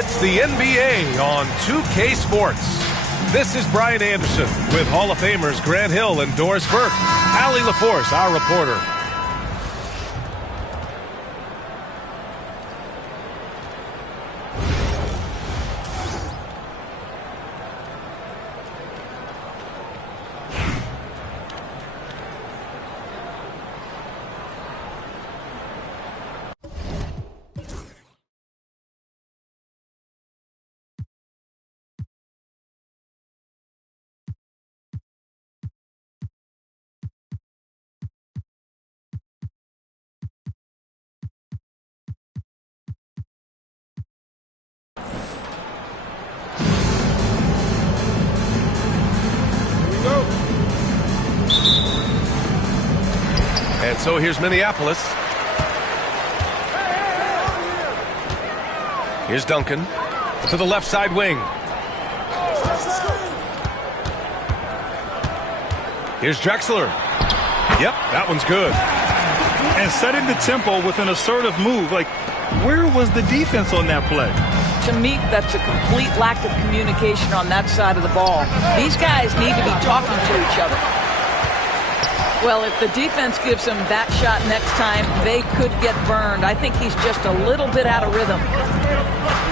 It's the NBA on 2K Sports. This is Brian Anderson with Hall of Famers Grant Hill and Doris Burke. Allie LaForce, our reporter. And so here's Minneapolis. Here's Duncan to the left side wing. Here's Drexler. Yep, that one's good. And setting the tempo with an assertive move. Like, where was the defense on that play? To me, that's a complete lack of communication on that side of the ball. These guys need to be talking to each other. Well, if the defense gives him that shot next time, they could get burned. I think he's just a little bit out of rhythm.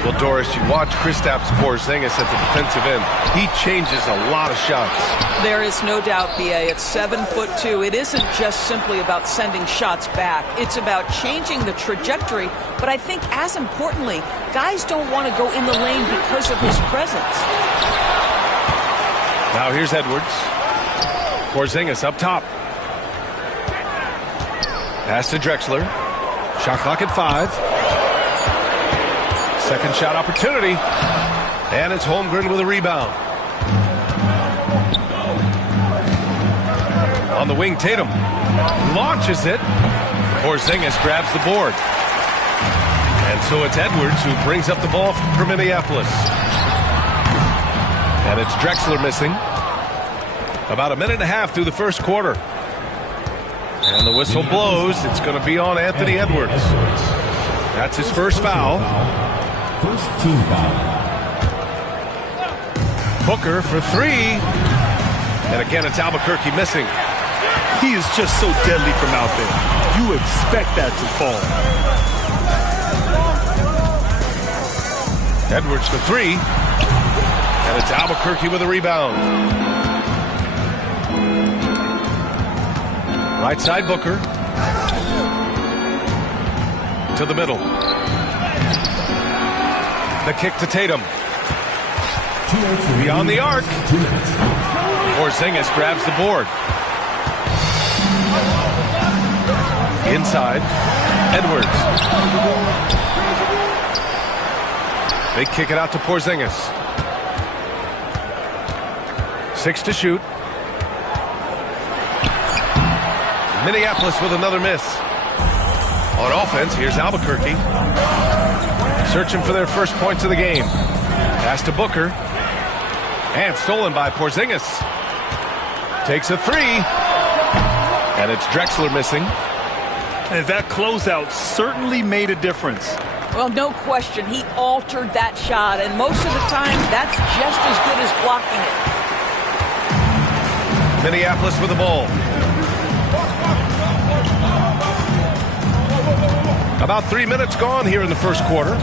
Well, Doris, you watch Kristaps Porzingis at the defensive end. He changes a lot of shots. There is no doubt, B.A. At 7'2", it isn't just simply about sending shots back. It's about changing the trajectory. But I think, as importantly, guys don't want to go in the lane because of his presence. Now here's Edwards. Porzingis up top. Pass to Drexler. Shot clock at 5. Second shot opportunity. And it's Holmgren with a rebound. On the wing, Tatum launches it. Porzingis grabs the board. And so it's Edwards who brings up the ball for Minneapolis. And it's Drexler missing. About a minute and a half through the first quarter. And the whistle blows. It's going to be on Anthony Edwards. That's his first foul. First team foul. Booker for 3. And again, it's Albuquerque missing. He is just so deadly from out there. You expect that to fall. Edwards for 3. And it's Albuquerque with a rebound. Right side, Booker. To the middle. The kick to Tatum. Beyond the arc. Porzingis grabs the board. Inside. Edwards. They kick it out to Porzingis. 6 to shoot. Minneapolis with another miss. On offense, here's Albuquerque. Searching for their first points of the game. Pass to Booker. And stolen by Porzingis. Takes a 3. And it's Drexler missing. And that closeout certainly made a difference. Well, no question. He altered that shot. And most of the time, that's just as good as blocking it. Minneapolis with the ball. About 3 minutes gone here in the first quarter.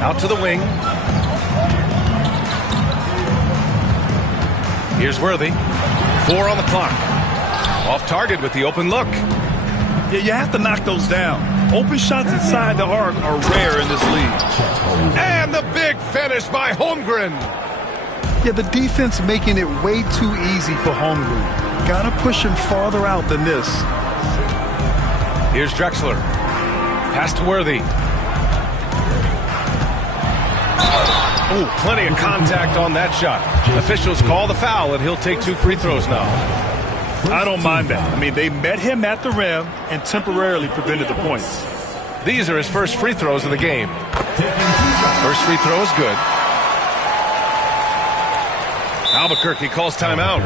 Out to the wing. Here's Worthy. 4 on the clock. Off target with the open look. Yeah, you have to knock those down. Open shots inside the arc are rare in this league. And the big finish by Holmgren. Yeah, the defense making it way too easy for Holmgren. Gotta push him farther out than this. Here's Drexler. Pass to Worthy. Ooh, plenty of contact on that shot. Officials call the foul, and he'll take 2 free throws now. I don't mind that. I mean, they met him at the rim and temporarily prevented the points. These are his first free throws of the game. First free throw is good. Albuquerque calls timeout.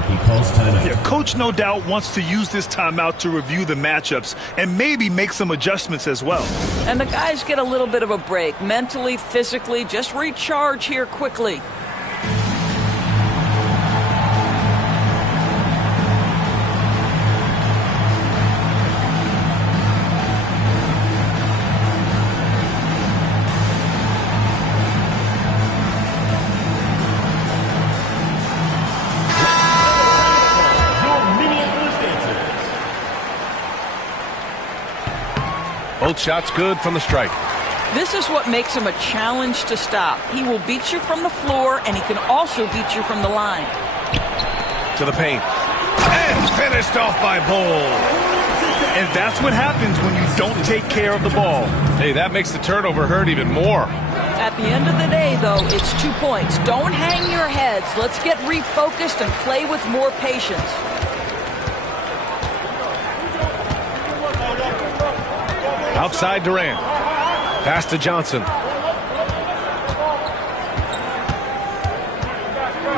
Yeah, coach no doubt wants to use this timeout to review the matchups and maybe make some adjustments as well. And the guys get a little bit of a break, mentally, physically, just recharge here quickly. Both shots good from the strike. This is what makes him a challenge to stop. He will beat you from the floor, and he can also beat you from the line. To the paint. And finished off by Bol. And that's what happens when you don't take care of the ball. Hey, that makes the turnover hurt even more. At the end of the day, though, it's 2 points. Don't hang your heads. Let's get refocused and play with more patience. Outside Durant. Pass to Johnson.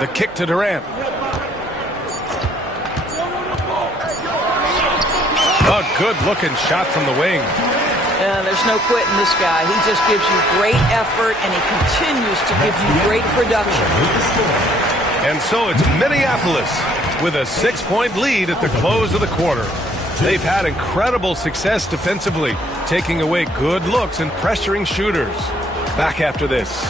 The kick to Durant. A good-looking shot from the wing. There's no quitting this guy. He just gives you great effort, and he continues to give you great production. And so it's Minneapolis with a 6-point lead at the close of the quarter. They've had incredible success defensively, taking away good looks and pressuring shooters. Back after this.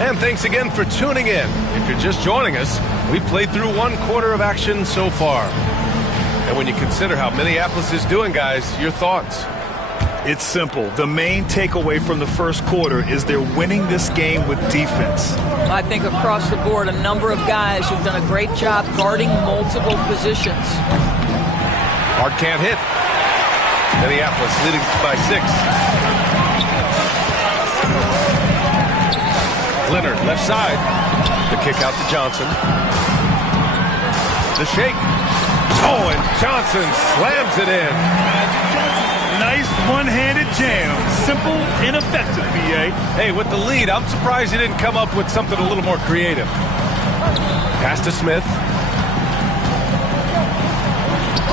And thanks again for tuning in. If you're just joining us, we played through 1 quarter of action so far. And when you consider how Minneapolis is doing, guys, your thoughts? It's simple. The main takeaway from the first quarter is they're winning this game with defense. I think across the board, a number of guys who've done a great job guarding multiple positions. Hard can't hit. Minneapolis leading by 6. Leonard, left side. The kick out to Johnson. The shake. Oh, and Johnson slams it in. Nice one-handed jam. Simple and effective, B.A. Hey, with the lead, I'm surprised he didn't come up with something a little more creative. Pass to Smith.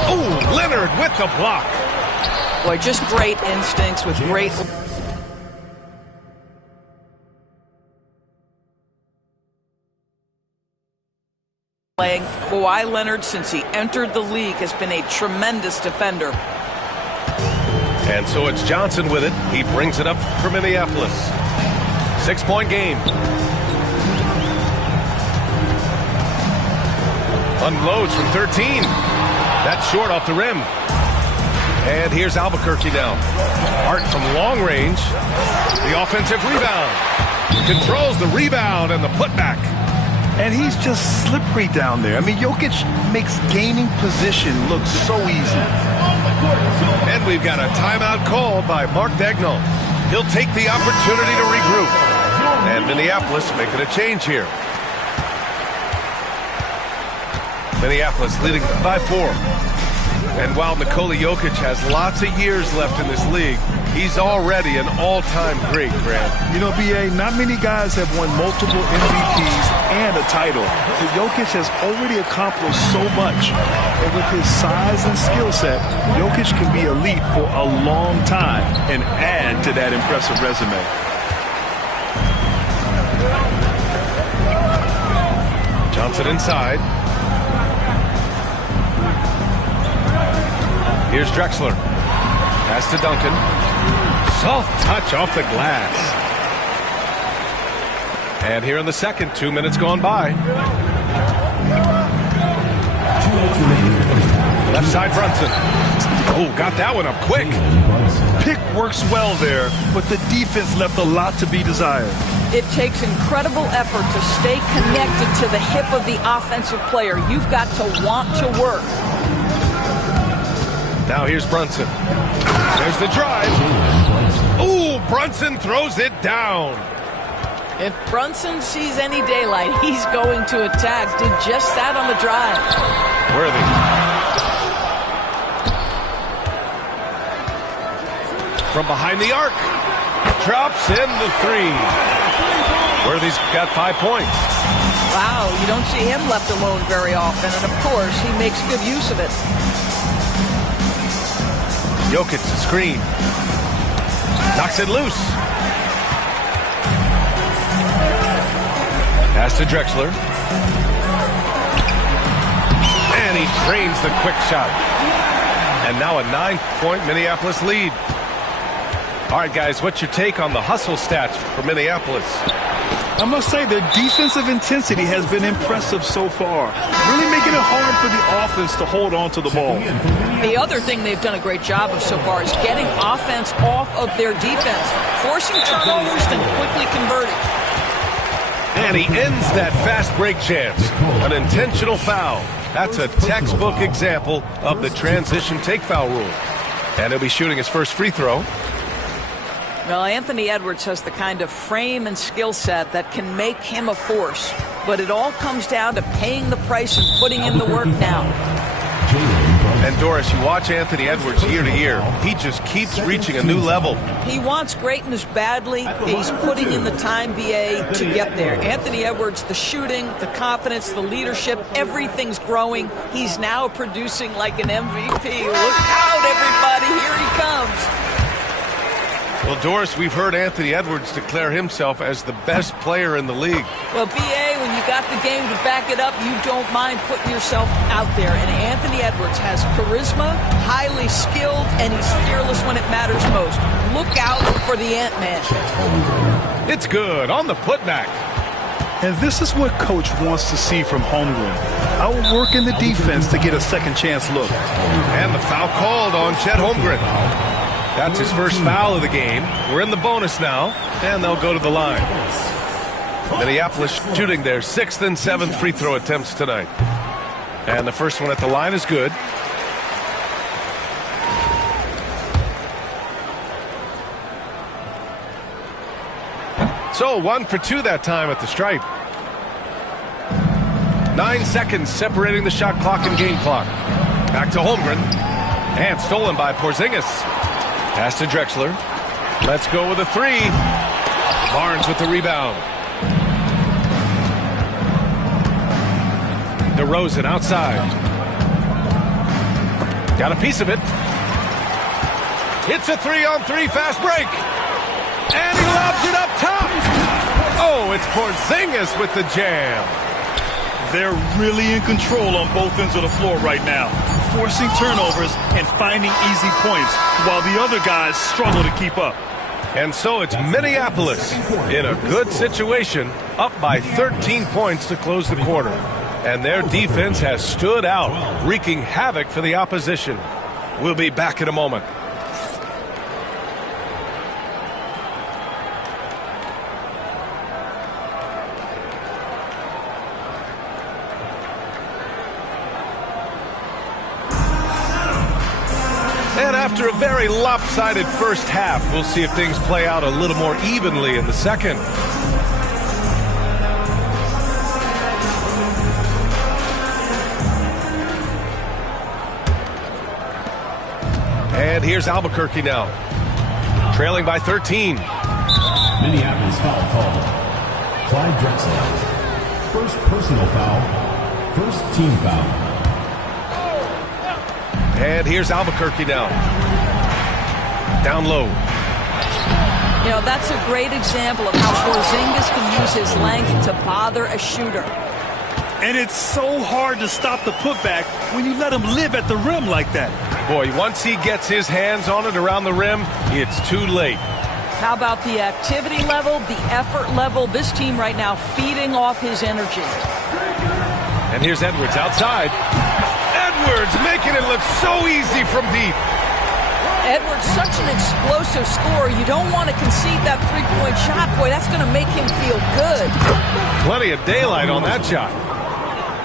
Oh, Leonard with the block. Boy, just great instincts with great... playing. Kawhi Leonard, since he entered the league, has been a tremendous defender. And so it's Johnson with it. He brings it up for Minneapolis. 6-point game. Unloads from 13. That's short off the rim. And here's Albuquerque now. Hart from long range. The offensive rebound. Controls the rebound and the putback. And he's just slippery down there. I mean, Jokic makes gaining position look so easy. And we've got a timeout called by Mark Daigneault. He'll take the opportunity to regroup. And Minneapolis making a change here. Minneapolis leading by 4. And while Nikola Jokic has lots of years left in this league, he's already an all-time great, Grant. You know, B.A., not many guys have won multiple MVPs and a title. But Jokic has already accomplished so much. And with his size and skill set, Jokic can be elite for a long time and add to that impressive resume. Johnson inside. Here's Drexler. Pass to Duncan. Soft touch off the glass. And here in the second, 2 minutes gone by. Left side Brunson. Oh, got that one up quick. Pick works well there, but the defense left a lot to be desired. It takes incredible effort to stay connected to the hip of the offensive player. You've got to want to work. Now here's Brunson. There's the drive. Ooh, Brunson throws it down. If Brunson sees any daylight, he's going to attack. Did just that on the drive. Worthy. from behind the arc. Drops in the three. Worthy's got 5 points. Wow, you don't see him left alone very often, and of course, he makes good use of it. Jokic to screen. Knocks it loose. Pass to Drexler. And he drains the quick shot. And now a 9-point Minneapolis lead. All right, guys, what's your take on the hustle stats for Minneapolis? I must say their defensive intensity has been impressive so far, really making it hard for the offense to hold on to the ball. The other thing they've done a great job of so far is getting offense off of their defense, forcing turnovers, then quickly converting. And he ends that fast break chance. An intentional foul. That's a textbook example of the transition take foul rule. And he'll be shooting his first free throw. Well, Anthony Edwards has the kind of frame and skill set that can make him a force. But it all comes down to paying the price and putting in the work now. And Doris, you watch Anthony Edwards year to year. He just keeps reaching a new level. He wants greatness badly. He's putting in the time, BA, to get there. Anthony Edwards, the shooting, the confidence, the leadership, everything's growing. He's now producing like an MVP. Look out, everybody. Here he comes. Well, Doris, we've heard Anthony Edwards declare himself as the best player in the league. Well, BA, when you got the game to back it up, you don't mind putting yourself out there. And Anthony Edwards has charisma, highly skilled, and he's fearless when it matters most. Look out for the Ant-Man. It's good on the putback. And this is what Coach wants to see from Holmgren. Outworking the defense to get a second chance look. And the foul called on Chet Holmgren. That's his first foul of the game. We're in the bonus now, and they'll go to the line. Minneapolis shooting their 6th and 7th free throw attempts tonight. And the first one at the line is good. So 1 for 2 that time at the stripe. 9 seconds separating the shot clock and game clock. Back to Holmgren. And stolen by Porzingis. Pass to Drexler. Let's go with a three. Barnes with the rebound. DeRozan outside. Got a piece of it. Hits a 3-on-3 fast break. And he lobs it up top. Oh, it's Porzingis with the jam. They're really in control on both ends of the floor right now, forcing turnovers and finding easy points while the other guys struggle to keep up. And so it's Minneapolis in a good situation, up by 13 points to close the quarter. And their defense has stood out, wreaking havoc for the opposition. We'll be back in a moment. And after a very lopsided first half, we'll see if things play out a little more evenly in the second. And here's Albuquerque now, trailing by 13. Minneapolis foul call. Clyde Drexler. First personal foul. First team foul. And here's Albuquerque now. Down low. You know, that's a great example of how Porzingis can use his length to bother a shooter. And it's so hard to stop the putback when you let him live at the rim like that. Boy, once he gets his hands on it around the rim, it's too late. How about the activity level, the effort level? This team right now feeding off his energy. And here's Edwards outside. Edwards making it look so easy from deep. Edwards, such an explosive scorer. You don't want to concede that three-point shot. Boy, that's going to make him feel good. Plenty of daylight on that shot.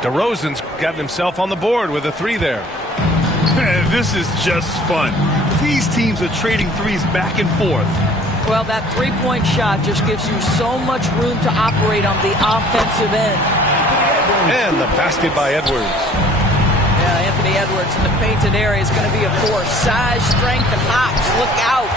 DeRozan's gotten himself on the board with a three there. This is just fun. These teams are trading threes back and forth. Well, that three-point shot just gives you so much room to operate on the offensive end. And the basket by Edwards. Yeah, Anthony Edwards in the painted area is going to be a force. Size, strength, and hops. Look out.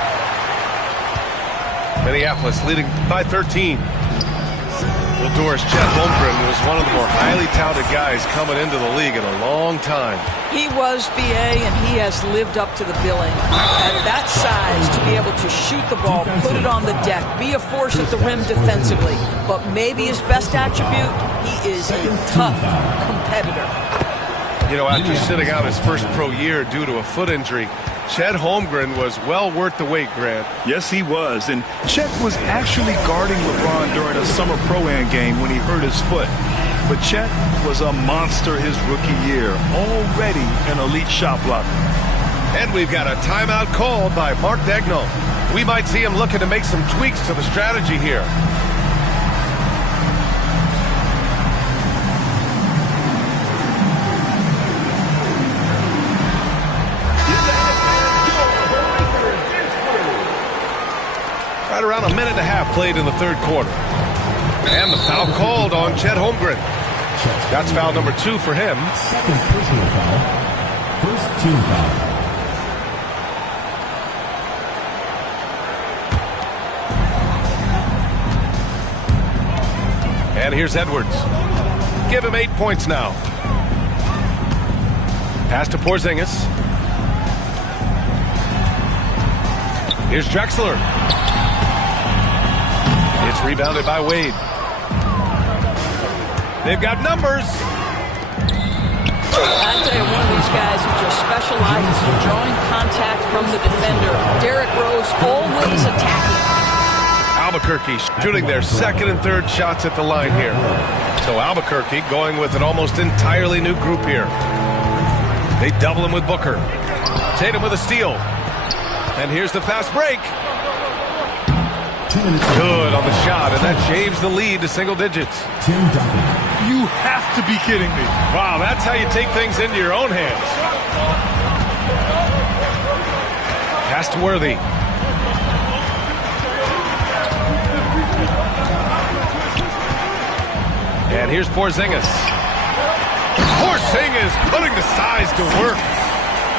Minneapolis leading by 13. Well, Doris, Chet Holmgren was one of the more highly touted guys coming into the league in a long time. He was, B.A., and he has lived up to the billing. At that size, to be able to shoot the ball, put it on the deck, be a force at the rim defensively. But maybe his best attribute, he is a tough competitor. You know, after sitting out his first pro year due to a foot injury, Chet Holmgren was well worth the wait, Grant. Yes, he was. And Chet was actually guarding LeBron during a summer Pro-Am game when he hurt his foot. But Chet was a monster his rookie year, already an elite shot blocker. And we've got a timeout called by Mark Daigneault. We might see him looking to make some tweaks to the strategy here. Right around a minute and a half played in the third quarter. And the foul called on Chet Holmgren. That's foul number 2 for him. Second personal foul. First team foul. And here's Edwards. Give him 8 points now. Pass to Porzingis. Here's Drexler. It's rebounded by Wade. They've got numbers. I'll tell you, one of these guys who just specializes in drawing contact from the defender. Derrick Rose always attacking. Albuquerque shooting their second and third shots at the line here. So Albuquerque going with an almost entirely new group here. They double him with Booker. Tatum with a steal. And here's the fast break. Good on the shot, and that shaves the lead to single digits. Tim Duncan. You have to be kidding me. Wow, that's how you take things into your own hands. Pass to Worthy. And here's Porzingis. Porzingis putting the size to work.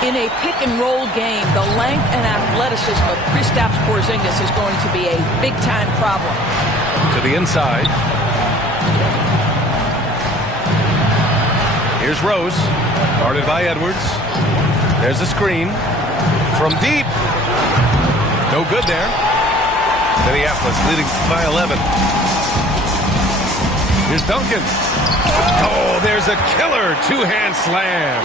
In a pick-and-roll game, the length and athleticism of Kristaps Porzingis is going to be a big-time problem. To the inside. Here's Rose, guarded by Edwards. There's a screen. From deep. No good there. Minneapolis leading by 11. Here's Duncan. Oh, there's a killer two-hand slam.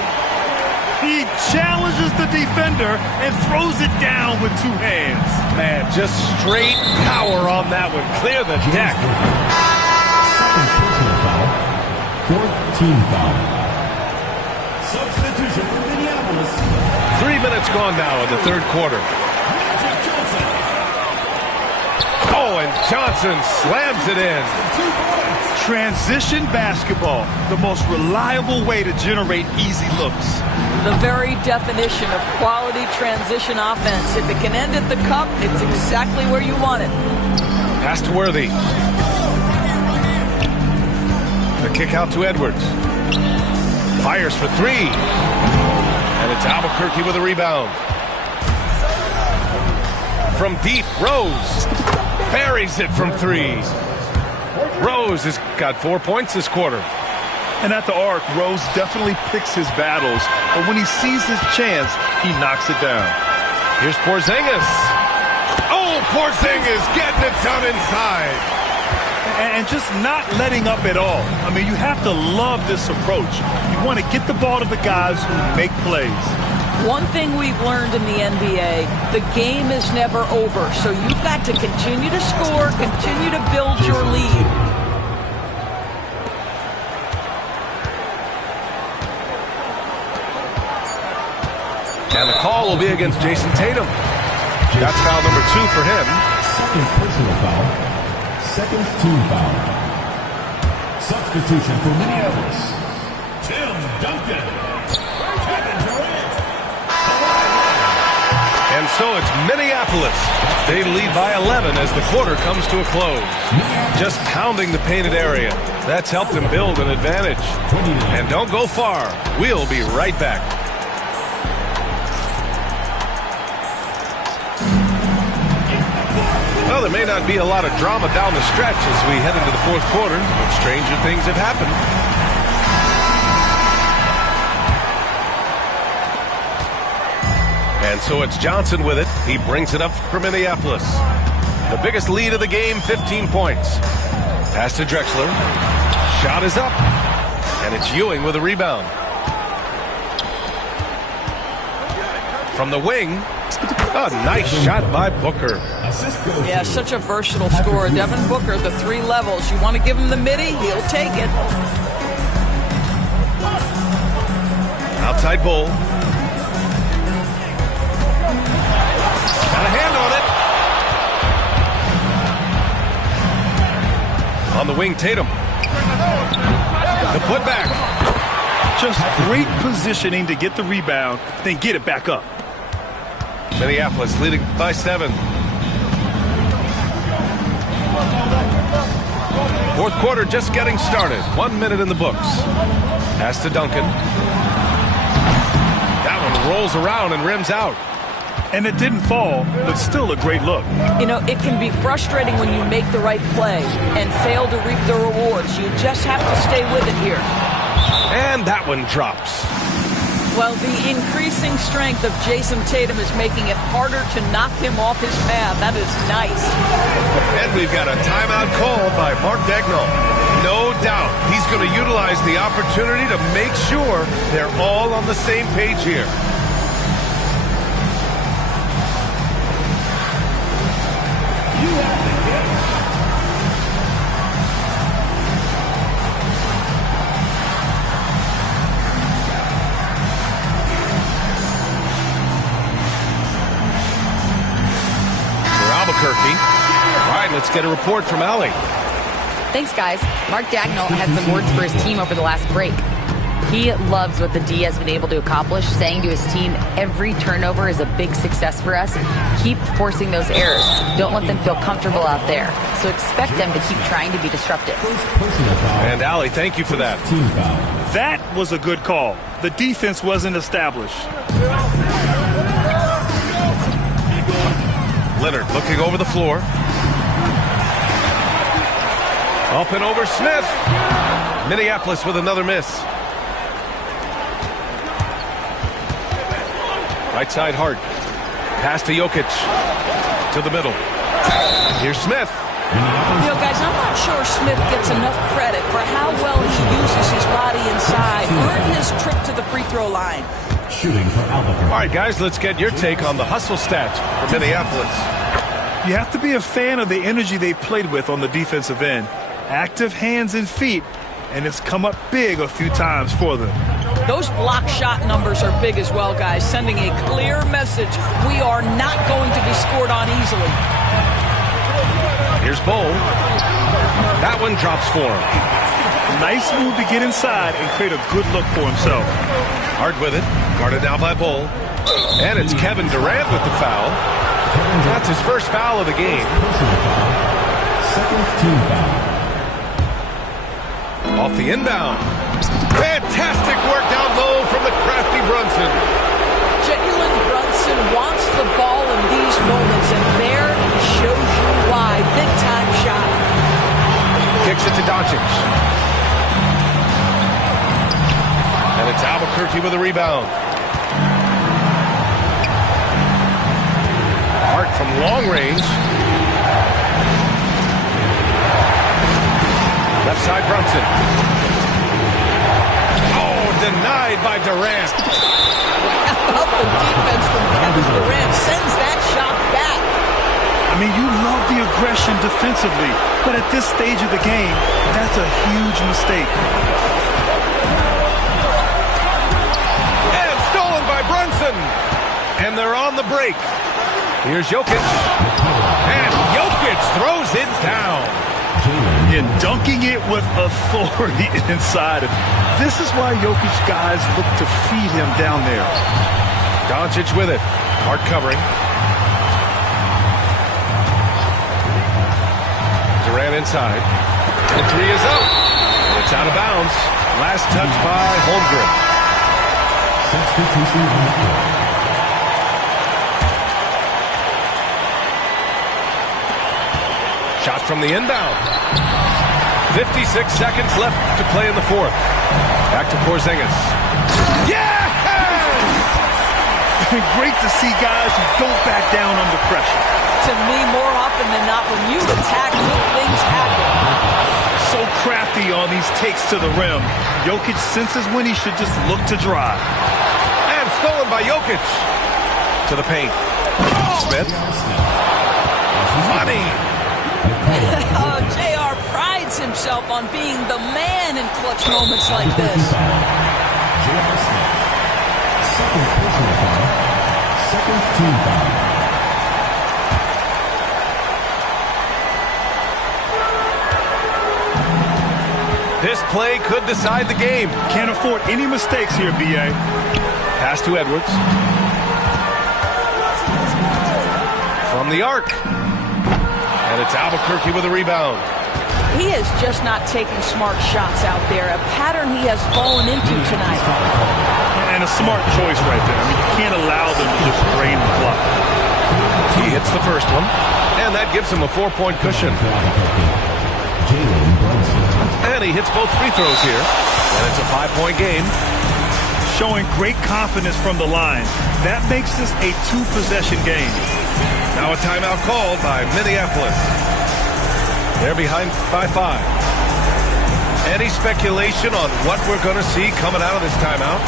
He challenges the defender and throws it down with 2 hands. Man, just straight power on that one. Clear the deck. Second personal foul. Fourth team foul. Substitution for Minneapolis. 3 minutes gone now in the third quarter. Oh, and Johnson slams it in. Transition basketball, the most reliable way to generate easy looks. The very definition of quality transition offense. If it can end at the cup, it's exactly where you want it. Pass to Worthy. The kick out to Edwards. Fires for 3. And it's Albuquerque with a rebound. From deep, Rose buries it from 3. Rose has got 4 points this quarter. And at the arc, Rose definitely picks his battles, but when he sees his chance, he knocks it down. Here's Porzingis. Oh, Porzingis getting it done inside. And just not letting up at all. I mean, you have to love this approach. You want to get the ball to the guys who make plays. One thing we've learned in the NBA, the game is never over. So you've got to continue to score, continue to build your lead. And the call will be against Jason Tatum. That's foul number 2 for him. Second personal foul. Second team foul. Substitution for Minneapolis. Tim Duncan. Kevin Durant. And so it's Minneapolis. They lead by 11 as the quarter comes to a close. Just pounding the painted area. That's helped them build an advantage. And don't go far. We'll be right back. Well, there may not be a lot of drama down the stretch as we head into the fourth quarter, but stranger things have happened. And so it's Johnson with it. He brings it up for Minneapolis. The biggest lead of the game, 15 points. Pass to Drexler. Shot is up. And it's Ewing with a rebound. From the wing, a nice shot by Booker. Yeah, such a versatile scorer. Devin Booker, the 3 levels. You want to give him the midi, he'll take it. Outside Bull. Got a hand on it. On the wing, Tatum. The putback. Just great positioning to get the rebound, then get it back up. Minneapolis leading by 7. Fourth quarter just getting started. 1 minute in the books. Pass to Duncan. That one rolls around and rims out. And it didn't fall, but still a great look. You know, it can be frustrating when you make the right play and fail to reap the rewards. You just have to stay with it here. And that one drops. Well, the increasing strength of Jason Tatum is making it harder to knock him off his path. That is nice. And we've got a timeout called by Mark Daigneault. No doubt he's going to utilize the opportunity to make sure they're all on the same page here. Albuquerque. All right, let's get a report from Allie. Thanks, guys. Mark Daigneault had some words for his team over the last break. He loves what the D has been able to accomplish, saying to his team, every turnover is a big success for us. Keep forcing those errors. Don't let them feel comfortable out there. So expect them to keep trying to be disruptive. And Allie, thank you for that. That was a good call. The defense wasn't established. Leonard looking over the floor. Up and over Smith. Minneapolis with another miss. Right side Hart. Pass to Jokic. To the middle. Here's Smith. You know, guys, I'm not sure Smith gets enough credit for how well he uses his body inside. Earned his trip to the free throw line. Shooting for Albuquerque. All right, guys, let's get your take on the hustle stats for Minneapolis. You have to be a fan of the energy they've played with on the defensive end. Active hands and feet, and it's come up big a few times for them. Those block shot numbers are big as well, guys, sending a clear message. We are not going to be scored on easily. Here's Bull. That one drops for him. Nice move to get inside and create a good look for himself. Hard with it. Guarded now by Bull. And it's Kevin Durant with the foul. That's his first foul of the game. Second team foul. Off the inbound. Fantastic work down low from the crafty Brunson. Jalen Brunson wants the ball in these moments, and there he shows you why. Big-time shot. Kicks it to Doncic. And it's Albuquerque with a rebound. Hart from long range. Left side Brunson. Oh, denied by Durant. How about the defense from Kevin Durant sends that shot back. I mean, you love the aggression defensively, but at this stage of the game, that's a huge mistake. And stolen by Brunson. And they're on the break. Here's Jokic. And Jokic throws it down. And dunking it with authority inside. This is why Jokic guys look to feed him down there. Doncic with it. Hart covering. Durant inside. The three is up. It's out of bounds. Last touch by Holmgren. Substitution on the court. Shot from the inbound. 56 seconds left to play in the fourth. Back to Porzingis. Yes! Great to see guys who don't back down under pressure. To me, more often than not, when you attack, good things happen. So crafty on these takes to the rim. Jokic senses when he should just look to drive. And stolen by Jokic. To the paint. Smith. Money. JR prides himself on being the man in clutch moments like this. Second personal foul. Second team foul. This play could decide the game. Can't afford any mistakes here, B.A. Pass to Edwards. From the arc. And it's Albuquerque with a rebound. He is just not taking smart shots out there, a pattern he has fallen into tonight. And a smart choice right there. I mean, you can't allow them to just drain the clock. He hits the first one, and that gives him a 4-point cushion. And he hits both free throws here, and it's a 5-point game. Showing great confidence from the line. That makes this a 2-possession game. Now a timeout called by Minneapolis. They're behind by 5. Any speculation on what we're going to see coming out of this timeout?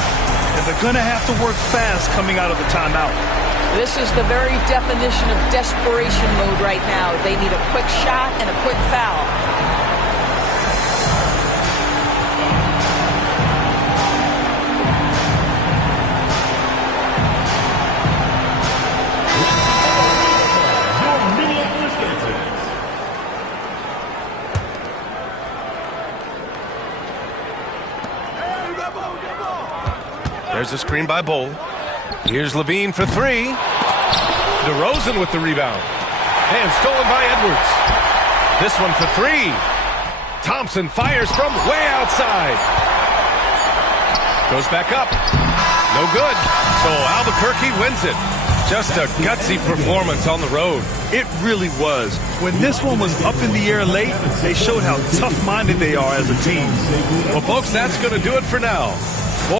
And they're going to have to work fast coming out of the timeout. This is the very definition of desperation mode right now. They need a quick shot and a quick foul. There's a screen by Bol. Here's Levine for 3. DeRozan with the rebound. And stolen by Edwards. This one for 3. Thompson fires from way outside. Goes back up. No good. So Albuquerque wins it. Just a gutsy performance on the road. It really was. When this one was up in the air late, they showed how tough-minded they are as a team. Well, folks, that's going to do it for now.